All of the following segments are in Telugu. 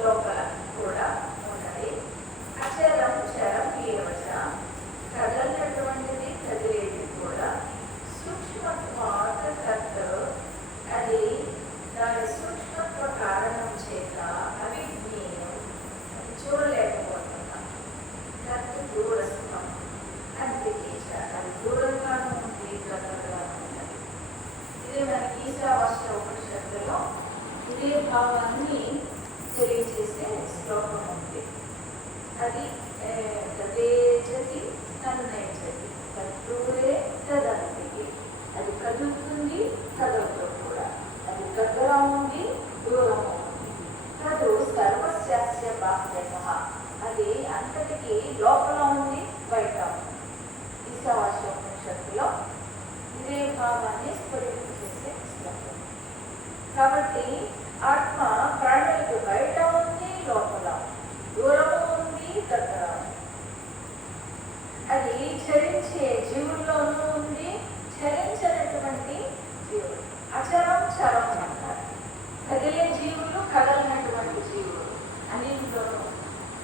లోపల కూడా ఉన్నది. అచరం చరం ఏవచ, కదలనటువంటిది కదిలేది కూడా సూక్ష్మత్వాత్ తత్, అది దాని సూక్ష్మత్వ కారణం చేత అవిజ్ఞేయం, చూడలేకపోతున్నాం. తత్ దూరస్థం, అందుకే అది దూరంగానూ ఉంది, దగ్గరగానూ ఉన్నది. ఇది మనకి ఈశావాస్య ఉపనిషత్తులో ఇదే భావాన్ని తెలియజేసే శ్లోకం ఉంది. అది తదేజతి తన్నయజతి తద్దూరే తదంతికి, అది కదులుతుంది, కదలతో కూడా, అది దగ్గర ఉంది, దూరం ఉంది. తదు సర్వస్యాస్య బాహ్యతః, అది అంతటికి లోపల ఉంది, బయట ఉంది. ఈశావాస్య ఉపనిషత్తులో ఇదే భావాన్ని స్ఫురింప చేసే శ్లోకం. కాబట్టి ఆత్మ ప్రాణులకు బయట ఉంది, లోపల దూరము ఉంది, దగ్గర ఉంది. అది చరించే జీవుల్లోనూ ఉంది, చరించినటువంటి జీవులు. అచరం చరం అంటారు. కదిలే జీవులు, కదలనటువంటి జీవులు అన్నింటిలోనూ.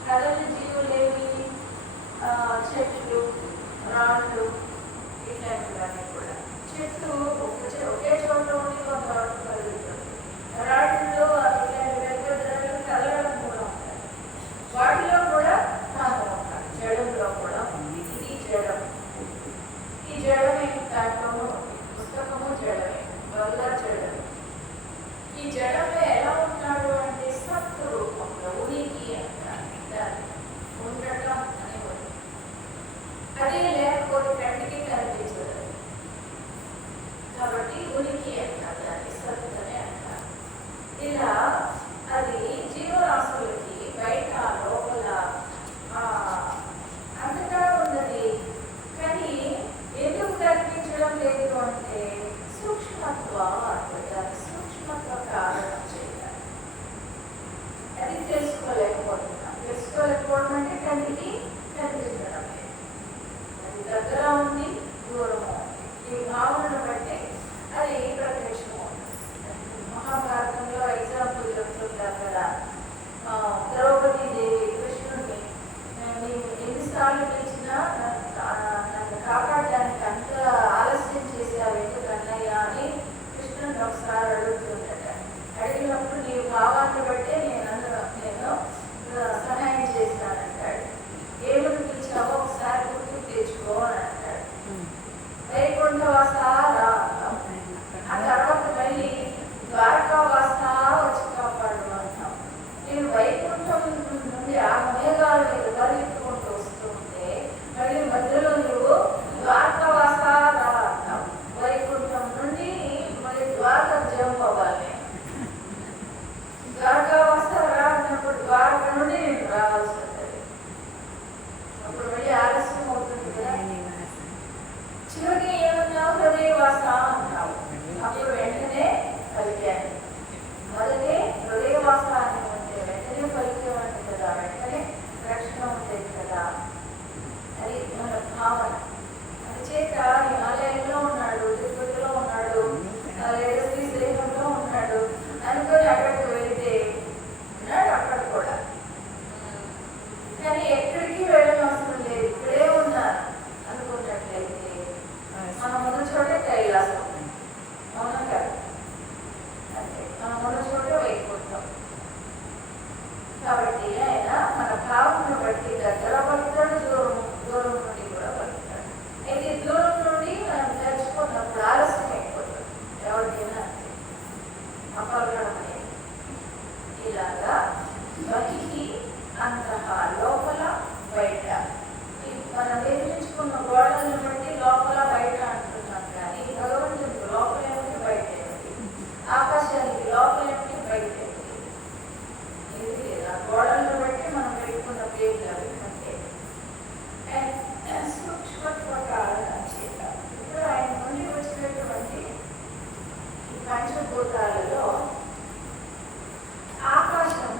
కదలని జీవులేవి? చెట్లు, రాళ్ళు, ఇట్లాంటివన్నీ కూడా. చెట్టు ఒకే చోట ఉండి కొంతవరకు కదులుతుంది. రాళ్ళలో ఇట్లాంటి పెద్ద కదలడం కూడా ఉంటాయి. వాటిలో కూడా తాను ఉంటాడు. జడంలో కూడా ఉంది. ఇది జడం. ఈ జడమే దాంట్లోనూ పుస్తకము జడమే, వల్ల జడమే. ఈ జడంలో ఎలా ఉంటాడు అంటే సత్ రూపంలో, ఉనికి అంటారు. దాన్ని ఉండటం అని ఉంది. అదే లేకపోతే కంటికి కనిపించదు. కాబట్టి ఉనికి అంటారు, దాన్ని సత్ అని అంటారు. ఇలా అది జీవరాశులకి బయట లోపల అంతటా ఉన్నది. కానీ ఎందుకు కనిపించడం లేదు అంటే సూక్ష్మత్వ, దాని సూక్ష్మత్వ కారణం చేయాలి. అది తెలుసుకోలేకపోతున్నాం. తెలుసుకోలేకపోవడం అంటే కంటికి కనిపించడం లేదు. అది దగ్గర ఉంది, దూరము ఉంది. ఈ భావనను బట్టి అది ప్రత్యక్షం ఉంది. మహాభారతంలో ఎగ్జాంపుల్ చెప్తుంటారు కదా, ద్రౌపదీ దేవి కృష్ణుడిని ఎన్నిసార్లు పిలిచినా నన్ను కాపాడడానికి అంత ఆలస్యం చేశావు ఎందుకు అన్నయ్య అని కృష్ణుని ఒకసారి అడుగుతుందట. అడిగినప్పుడు నీ భావాన్ని బట్టే నేను సహాయం చేస్తానంటాడు. ఏమని పిలిచావో ఒకసారి గుర్తుకు తెచ్చుకో అని అంటాడు. వైకుంఠవాసారా, ఆ తర్వాత మళ్ళీ ద్వారకావాసా వచ్చి కాపాడు అంటాం. నేను వైకుంఠం నుండి ఆ మేఘాల మీద పరిగెత్తుకుంటూ వస్తుంటే మళ్ళీ మధ్యలో నువ్వు ద్వారకావాసారా అంటాం. వైకుంఠం నుండి మళ్ళీ ద్వారక జంప్ అవ్వాలి. ద్వారకావాసారా అన్నప్పుడు ద్వారక నుండి నేను రావాల్సి ఉంటుంది. అప్పుడు మళ్ళీ ఆలస్యం అవుతుంది కదా. చివరికి ఏమన్నావు? హృదయవాస అంటావు. అప్పుడు వెంటనే పలికాను. మొదటే హృదయవాస అని ఉంటే వెంటనే పలికేవాడి కదా, వెంటనే రక్షణ ఉండేది కదా. అది మన భావన. అందుచేత హిమాలయంలో ఉన్నాడు, తిరుపతిలో ఉన్నాడు, లేదా శ్రీశైలంలో ఉన్నాడు అనుకొని అక్కడికి వెళితే ఉన్నాడు అక్కడ కూడా. కానీ ఎక్కడికి వెళ్ళనవసరం లేదు, ఇక్కడే ఉన్నారు అనుకున్నట్లయితే మనం ఉన్న చోటే కైలాసం. అవునా కాదు? అంటే మనం ఉన్న చోటే వైకుంఠం. కాబట్టి ఆయన మన భావనను బట్టి దగ్గర పలుకుతాడు, దూరం నుండి కూడా పలుకుతాడు. అయితే దూరం నుండి మనం తెలుసుకున్నప్పుడు ఆలస్యం అయిపోతుంది. ఎవరికైనా అంతే, అపగడం అనేది. ఇలాగా బహికి అంతః, లోపల బయట. మనం నిర్మించుకున్న గోడలను బట్టి లోపల బయట అంటున్నాం. కానీ భగవంతుడికి లోపల ఏమిటి, బయట ఏమిటి? ఆకాశానికి లోపల ఏమిటి, బయట ఏమిటి? ఇది లేదా గోడలను బట్టి మనం పెట్టుకున్న పేర్లు అవి అంటే సూక్ష్మత్వ కారణం చేత. ఇప్పుడు ఆయన నుండి వచ్చినటువంటి ఈ పంచభూతాలలో